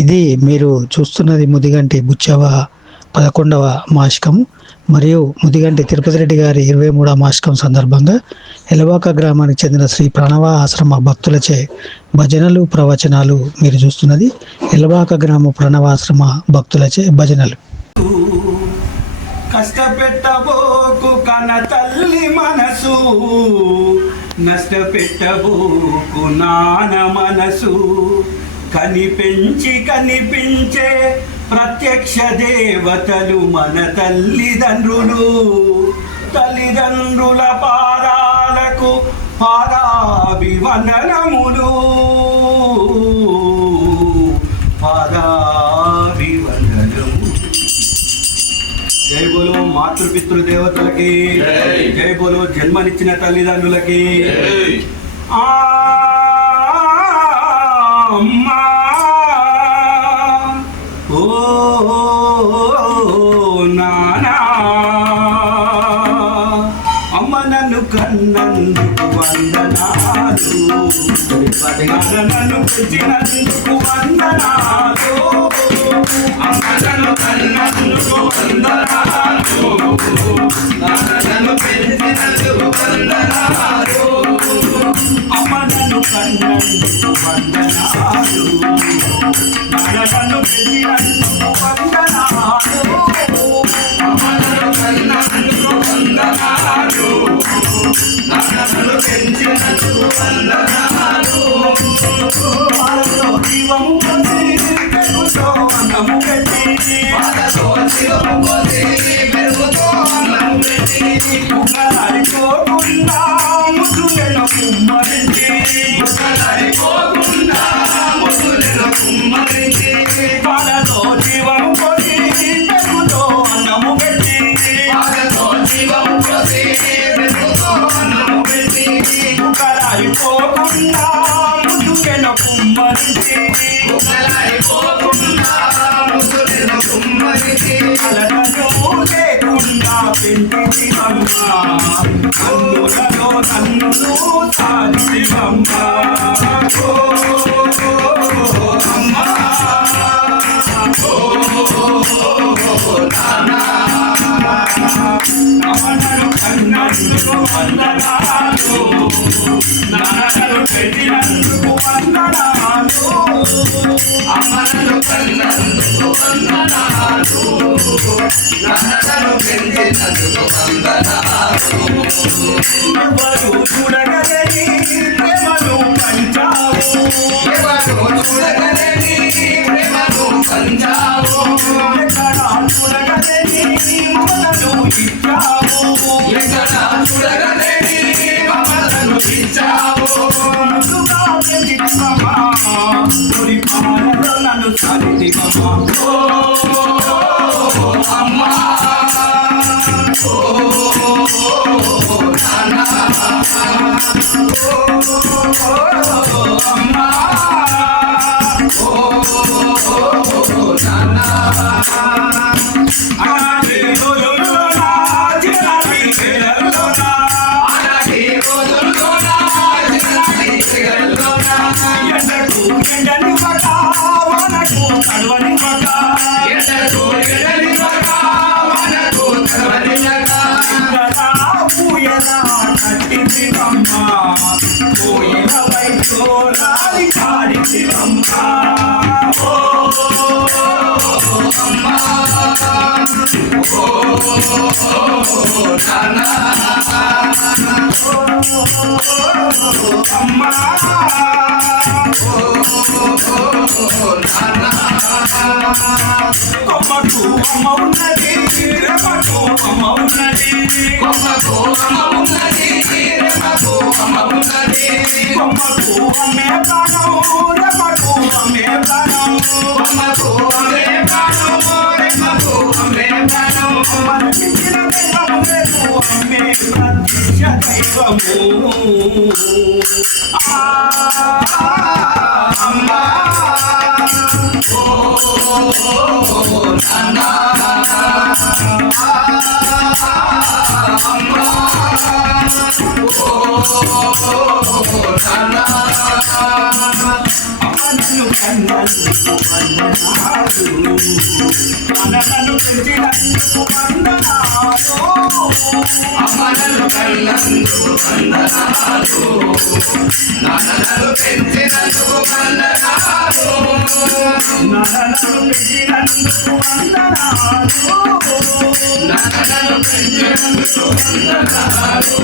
ఇది మీరు చూస్తున్నది ముదిగంటి బుచ్చవ 11వ మాసికం మరియు ముదిగంటి తిరుపతి రెడ్డి గారి 23వ మాసికం సందర్భంగా ఎలవాక గ్రామానికి చెందిన శ్రీ ప్రణవ ఆశ్రమ భక్తులచే భజనలు ప్రవచనాలు మీరు చూస్తున్నది ఎలవాక గ్రామ ప్రణవాశ్రమ భక్తులచే భజనలు. కష్టపెట్టబోకు కన తల్లి మనసు, నష్టపెట్టబోకు నాన్న మనసు, కనిపించే ప్రత్యక్ష దేవతలు మన తల్లిదండ్రులు. తల్లిదండ్రుల పాదాలకు పాదాభివందనములు, పాదాభివందనము. జై బోలో మాతృపితృ దేవతలకి, జై బోలో జన్మనిచ్చిన తల్లిదండ్రులకి. అమ్మా ఓ నానా, అమ్మ నన్ను కన్నందుకు వందనాలు, నన్ను పెంచినందుకు వందనాలు, అమ్మ నన్ను కన్నందుకు వందనాలు, నన్ను పెంచినందుకు వందనాలు, అమ్మ నన్ను కన్నందుకు వందనాలు, నన్ను పెంచినందుకు వందనాలు, అమ్మ నన్ను కన్నందుకు వందనాలు, నన్ను పెంచినందుకు వందనాలు. జీవము పెరుగుతో అన్నము పెట్టి, జీవము పెరుగుతో అన్నము పెట్టి, ఉగలారిపోకుండా ముసులెను కుమ్మరించి, ఉగలారిపోకుండా ముసులెను కుమ్మరించి, పాలతో జీవము పోసి పెరుగుతో అన్నము పెట్టి, పాలతో జీవము పోసి పెరుగుతో అన్నము పెట్టి, ఉగలారిపోకుండా ముసులెను కుమ్మరించి, ఉగలారిపోకుండా ముసులెను కుమ్మరించి, అలటను లేకుండా పెంచితివమ్మా, అందులలో నన్ను సాధితివమ్మా. అమ్మా అమ్మను కన్నందుకు వందనాలు, నాన్నను పెంచినందుకు వందనాలు, అమ్మను కన్నందుకు వందనాలు, నాన్నను పెంచినందుకు వందనాలు. ఎవరు చూడగలని ప్రేమను పంచావు, ఎవరు చూడగలని ప్రేమను పంచావు, ఎక్కడ చూడగలని మమతను ఇచ్చావు, ఎక్కడ చూడగలని మమతను ఇచ్చావు, ముసుగా పెంచితివమ్మా, తొలి పాలలో నన్ను సాధితివమ్మా. అమ్మా ఓ నాన్నా, అమ్మా ఓ నాన్నా. అలాంటి రోజుల్లోనా చిన్ననాటి వేళల్లోనా, అలాంటి రోజుల్లోనా చిన్ననాటి వేళల్లోనా, ఎండకు ఎండనివ్వక వానకు తడవనివ్వక, ఎండకు ఎండనివ్వక వానకు తడవనివ్వక, ఊయలా కట్టితివమ్మా, ఊయల వైకోలాలి కాడితివమ్మా. అమ్మా ఓ నాన్నా, అమ్మా ఓ నాన్నా. కొమ్మకు అమ్మ ఉన్నది, రెమ్మకు అమ్మ ఉన్నది, కొమ్మకు అమ్మ ఉన్నది, రెమ్మకు అమ్మ ఉన్నది, కొమ్మకు అమ్మే ప్రాణం, రెమ్మకు అమ్మే ప్రాణం, కొమ్మకు అమ్మే ప్రాణం, రెమ్మకు అమ్మే ప్రాణం, మరణించిన దైవము లేదు, అమ్మే ప్రత్యక్ష దైవము. అమ్మా ఓ నాన్నా, అమ్మా ఓ నాన్నా. నన్ను కన్నందుకు వందనాలు నన్ను పెంచినందుకు వందనాలు అమ్మలను కన్నందుకు వందనాలు నన్ను పెంచినందుకు వందనాలు నన్ను పెంచినందుకు వందనాలు నన్ను పెంచినందుకు వందనాలు